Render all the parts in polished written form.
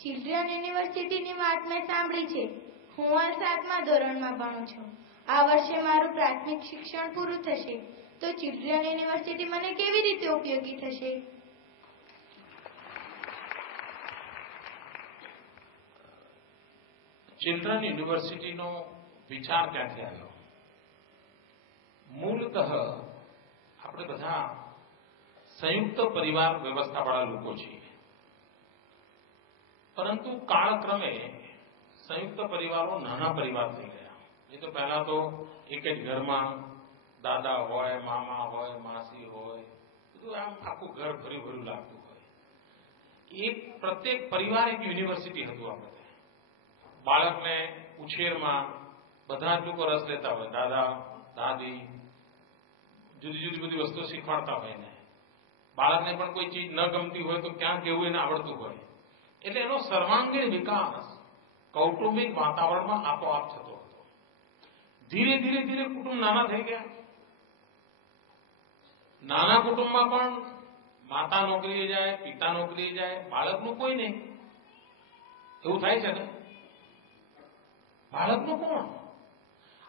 Children યુનિવર્સિટીની વાત મેં સાંભળી છે. હું હાલ 7મા ધોરણમાં ભણું છું. આ વર્ષે મારું પ્રાથમિક શિક્ષણ પૂરું થશે. તો ચિલ્ડ્રન યુનિવર્સિટી મને કેવી રીતે ઉપયોગી થશે? ચિલ્ડ્રન યુનિવર્સિટીનો વિચાર ક્યાંથી આવ્યો? મૂળતઃ આપણે બધા સંયુક્ત પરિવાર વ્યવસ્થાવાળા લોકો છીએ, પરંતુ કાળક્રમે સંયુક્ત પરિવારો નાના પરિવાર થઈ ગયા. એ તો પહેલા તો એક જ ઘરમાં દાદા હોય, મામા હોય, માસી હોય, બધું આમ આખું ઘર ભર્યું ભર્યું લાગતું હોય. એક પ્રત્યેક પરિવાર એક યુનિવર્સિટી હતું. આપણે બાળકને ઉછેરમાં બધા જ લોકો રસ લેતા હોય. દાદા દાદી જુદી જુદી બધી વસ્તુ શીખવાડતા હોય ને. બાળકને પણ કોઈ ચીજ ન ગમતી હોય તો ક્યાં કેવું એને આવડતું હોય. એટલે એનો સર્વાંગીણ વિકાસ કૌટુંબિક વાતાવરણમાં આપોઆપ થતો હતો. ધીરે ધીરે ધીરે કુટુંબ નાના થઈ ગયા. નાના કુટુંબમાં પણ માતા નોકરીએ જાય, પિતા નોકરીએ જાય, બાળકનું કોઈ નહીં. એવું થાય છે ને? બાળકનું કોણ?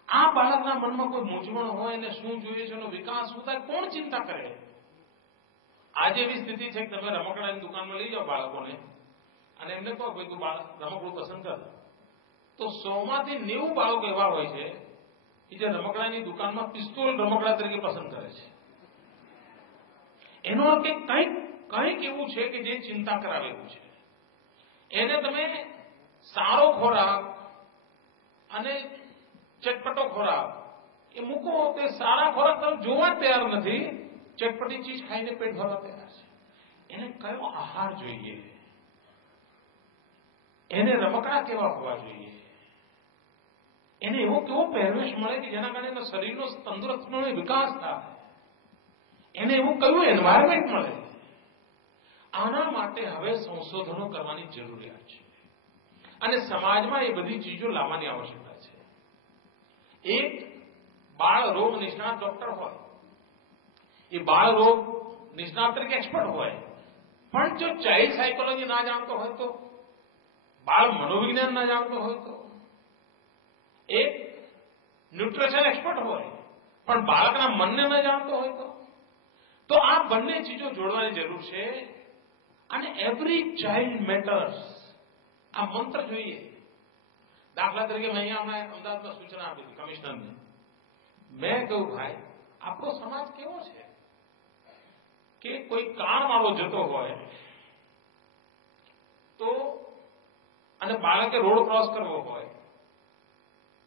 આ બાળકના મનમાં કોઈ મૂંઝવણ હોય ને શું જોઈએ છે, એનો વિકાસ શું થાય, કોણ ચિંતા કરે? આજે એવી સ્થિતિ છે કે તમે રમકડાની દુકાનમાં લઈ જાઓ બાળકોને અને એમને કહો ભાઈ તું રમકડું પસંદ કર, તો 100માંથી 90 બાળકો એવા હોય છે કે જે રમકડાની દુકાનમાં પિસ્તોલ રમકડા તરીકે પસંદ કરે છે. એનો અર્થ કંઈક એવું છે કે જે ચિંતા કરાવે એવું છે. એને તમે સારો ખોરાક અને ચટપટો ખોરાક એ મૂકો, તે સારા ખોરાક તમે જોવા તૈયાર નથી, ચટપટી ચીજ ખાઈને પેટ ભરવા તૈયાર છે. એને કયો આહાર જોઈએ, એને રમકડા કેવા હોવા જોઈએ, એને એવો કેવો પહેરવેશ મળે કે જેના કારણે એના શરીરનો તંદુરસ્તનો વિકાસ થાય, એને એવું કયું એન્વાયરમેન્ટ મળે. આના માટે હવે સંશોધનો કરવાની જરૂરિયાત છે અને સમાજમાં એ બધી ચીજો લાવવાની આવશ્યકતા છે. એક બાળ રોગ નિષ્ણાત ડોક્ટર હોય, એ બાળ રોગ નિષ્ણાત તરીકે એક્સપર્ટ હોય, પણ જો ચાઇલ્ડ સાયકોલોજી ના જાણતો હોય તો, બાળ મનોવિજ્ઞાન ના જાણતો હોય તો, એક ન્યુટ્રિશન એક્સપર્ટ હોય પણ બાળકના મનને ન જાણતો હોય તો આ બંને ચીજો જોડવાની જરૂર છે. અને એવરી ચાઇલ્ડ મેટર્સ, આ મંત્ર જોઈએ. દાખલા તરીકે મેં અહીંયા હમણાં અમદાવાદમાં સૂચના આપી હતી કમિશનરને. મેં કહ્યું ભાઈ આપણો સમાજ કેવો છે કે કોઈ કારવાળો જતો હોય તો અને બાળકે રોડ ક્રોસ કરવો હોય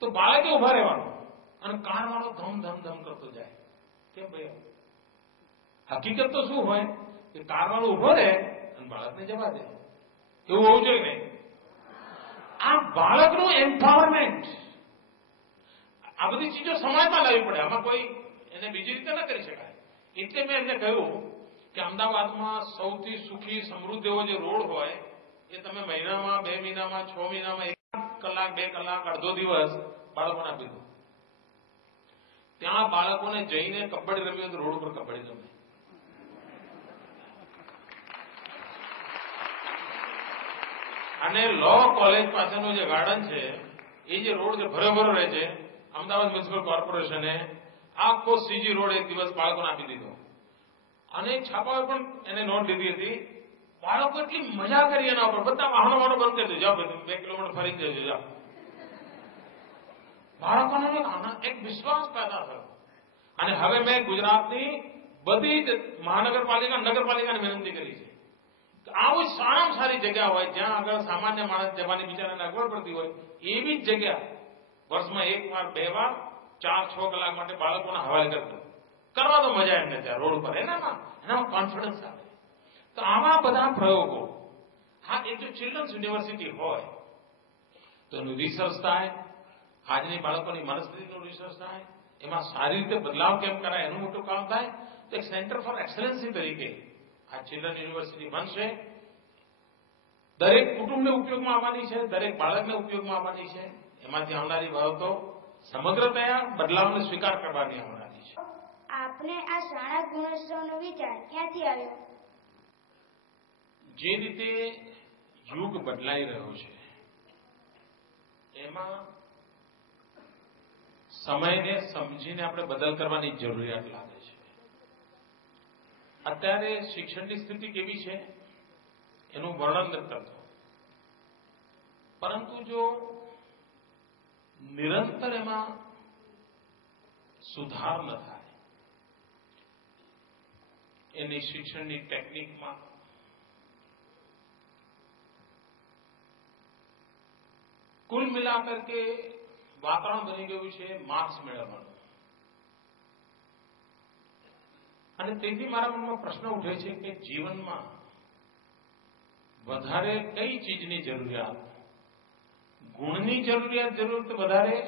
તો બાળકે ઉભા રહેવાનું અને કારવાળો ધમ ધમ ધમ કરતો જાય. કેમ ભાઈ? હકીકત તો શું હોય કે કારવાળો ઉભો રહે અને બાળકને જવા દે. એવું હોવું જોઈએ નહીં. આ બાળકનું એમ્પાવરમેન્ટ, આ બધી ચીજો સમાજમાં લાવવી પડે. આમાં કોઈ એને બીજી રીતે ન કરી શકાય. એટલે મેં એમને કહ્યું કે અમદાવાદમાં સૌથી સુખી સમૃદ્ધ એવો જે રોડ હોય એ તમે મહિનામાં, 2 મહિનામાં, 6 મહિનામાં 1 કલાક, 2 કલાક, અડધો દિવસ બાળકોને આપી દો. ત્યાં બાળકોને જઈને કબડ્ડી રમી તો રોડ ઉપર કબડ્ડી રમે. અને લો કોલેજ પાસેનું જે ગાર્ડન છે એ જે રોડ છે ભરેભરો રહે છે, અમદાવાદ મ્યુનિસિપલ કોર્પોરેશને આખો સીજી રોડ એક દિવસ બાળકોને આપી દીધો. અને છાપાઓ પણ એને નોંધ લીધી હતી. બાળકો એટલી મજા કરી એના ઉપર, બધા વાહનો બંધ કરી દે, જાઓ ભાઈ 2 કિલોમીટર ફરી જજો, જાઓ. બાળકોને એક વિશ્વાસ પેદા થયો. અને હવે મેં ગુજરાતની બધી જ મહાનગરપાલિકા, નગરપાલિકાને વિનંતી કરી છે કે આવી સારામાં સારી જગ્યા હોય જ્યાં આગળ સામાન્ય માણસ જવાની બિચારાને અગવડ પડતી હોય એવી જ જગ્યા વર્ષમાં 1 વાર, 2 વાર, 4-6 કલાક માટે બાળકોના હવાલે કરતો કરવા તો મજા એમને ત્યાં રોડ પર. એનામાં કોન્ફિડન્સ આવે. તો આવા બધા પ્રયોગો, હા, એ જો ચિલ્ડ્રન્સ યુનિવર્સિટી હોય તો એનું રિસર્ચ થાય, આજની બાળકોની મનસ્થિતિનું રિસર્ચ થાય, એમાં સારી રીતે બદલાવ કેમ કરાય એનું મોટું કામ થાય. તો એક સેન્ટર ફોર એક્સલન્સી તરીકે આ ચિલ્ડ્રન યુનિવર્સિટી બનશે. દરેક કુટુંબને ઉપયોગમાં આવવાની છે, દરેક બાળકને ઉપયોગમાં આવવાની છે. એમાંથી આવનારી બાબતો સમગ્રતયા બદલાવને સ્વીકાર કરવાની આવનારી છે. આપને આ શાળા ગુણોત્સવનો વિચાર ક્યાંથી આવ્યો? જે રીતે યુગ બદલાઈ રહ્યો છે એમાં સમયને સમજીને આપણે બદલ કરવાની જરૂરિયાત લાગે છે. અત્યારે શિક્ષણની સ્થિતિ કેવી છે એનું વર્ણન નથી કરતો, પરંતુ જો નિરંતર એમાં સુધાર ન થાય, એની શિક્ષણની ટેકનિકમાં કુલ મિલાકર કે વાતાવરણ બની ગયું છે માર્ક્સ મેળવવાનું. અને તેથી મારા મનમાં પ્રશ્ન ઉઠે છે કે જીવનમાં વધારે કઈ ચીજની જરૂરિયાત, ગુણની જરૂરિયાત વધારે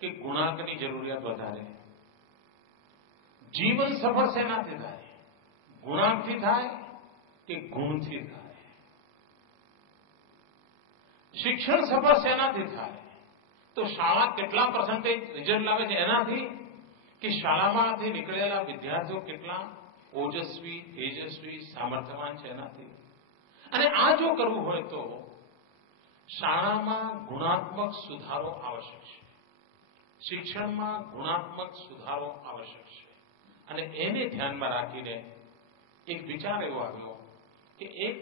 કે ગુણાંકની જરૂરિયાત વધારે? જીવન સફળ શેનાથી થાય? ગુણાંકથી થાય કે ગુણથી થાય? શિક્ષણ સફળ શેનાથી થાય? તો શાળા કેટલા પર્સન્ટેજ રિઝલ્ટ લાવે છે એનાથી, કે શાળામાંથી નીકળેલા વિદ્યાર્થીઓ કેટલા ઓજસ્વી, તેજસ્વી, સામર્થ્યવાન છે એનાથી? અને આ જો કરવું હોય તો શાળામાં ગુણાત્મક સુધારો આવશ્યક છે, શિક્ષણમાં ગુણાત્મક સુધારો આવશ્યક છે. અને એને ધ્યાનમાં રાખીને એક વિચાર એવો આવ્યો કે એક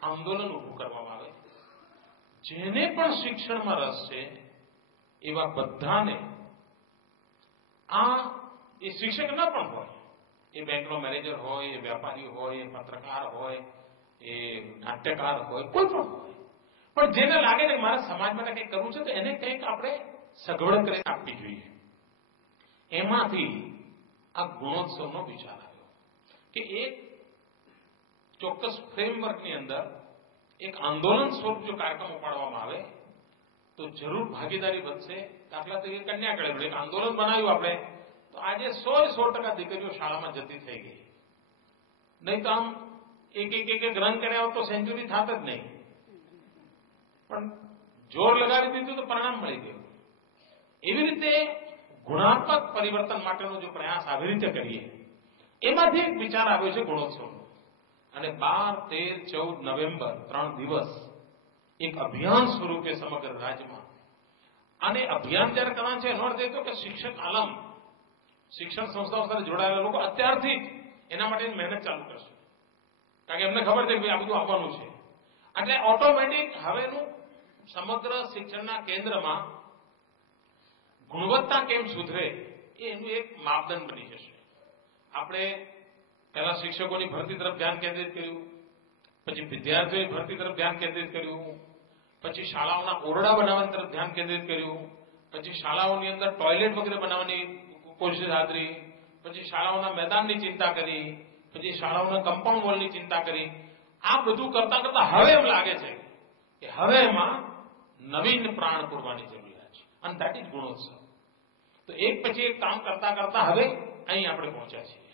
આંદોલન ઉભું કરવામાં આવે, જેને પણ શિક્ષણમાં રસ છે એવા બધાને, એ શિક્ષક ન પણ હોય, એ બેંકનો મેનેજર હોય, એ વેપારી હોય, એ પત્રકાર હોય, એ નાટ્યકાર હોય, કોઈ પણ હોય, પણ જેને લાગે ને મારા સમાજ માટે કંઈક કરવું છે તો એને કંઈક આપણે સગવડ કરીને આપવી જોઈએ. એમાંથી આ ગુણોત્સવનો વિચાર આવ્યો કે એક ચોક્કસ ફ્રેમવર્કની અંદર એક આંદોલન સ્વરૂપ જો કાર્યક્રમ ઉપાડવામાં આવે તો જરૂર ભાગીદારી વધશે. દાખલા તરીકે કન્યા કેળવણી એક આંદોલન બનાવ્યું આપણે, તો આજે 100% દીકરીઓ શાળામાં જતી થઈ ગઈ. નહીં તો આમ એક રન કર્યા તો સેન્ચુરી થાત જ નહીં, પણ જોર લગાડી દીધું તો પરિણામ મળી ગયું. એવી રીતે ગુણાત્મક પરિવર્તન માટેનો જો પ્રયાસ આવી રીતે કરીએ, એમાંથી એક વિચાર આવ્યો છે ગુણોત્સવનો. અને 12, 13, 14 નવેમ્બર 3 દિવસ એક અભિયાન સ્વરૂપે સમગ્ર રાજ્યમાં. અને અભિયાન જયારે કરવાનું છે એનો અર્થ એ તો કે શિક્ષક આલમ, શિક્ષણ સંસ્થાઓ સાથે જોડાયેલા લોકો અત્યારથી જ એના માટે મહેનત ચાલુ કરશે, કારણ કે એમને ખબર છે કે આ બધું આવવાનું છે. એટલે ઓટોમેટિક હવેનું સમગ્ર શિક્ષણના કેન્દ્રમાં ગુણવત્તા કેમ સુધરે એનું એક માપદંડ બની જશે. આપણે પહેલા શિક્ષકોની ભરતી તરફ ધ્યાન કેન્દ્રિત કર્યું, પછી વિદ્યાર્થીઓની ભરતી તરફ ધ્યાન કેન્દ્રિત કર્યું, પછી શાળાઓના ઓરડા બનાવવાની તરફ ધ્યાન કેન્દ્રિત કર્યું, પછી શાળાઓની અંદર ટોયલેટ વગેરે બનાવવાની કોશિશ હાથરી, પછી શાળાઓના મેદાનની ચિંતા કરી, પછી શાળાઓના કમ્પાઉન્ડ વોલની ચિંતા કરી. આ બધું કરતા કરતા હવે એમ લાગે છે કે હવે એમાં નવીન પ્રાણ પૂરવાની જરૂરિયાત છે, અને દેટ ઇઝ ગુણોત્સવ. તો એક પછી એક કામ કરતા કરતા હવે અહીં આપણે પહોંચ્યા છીએ.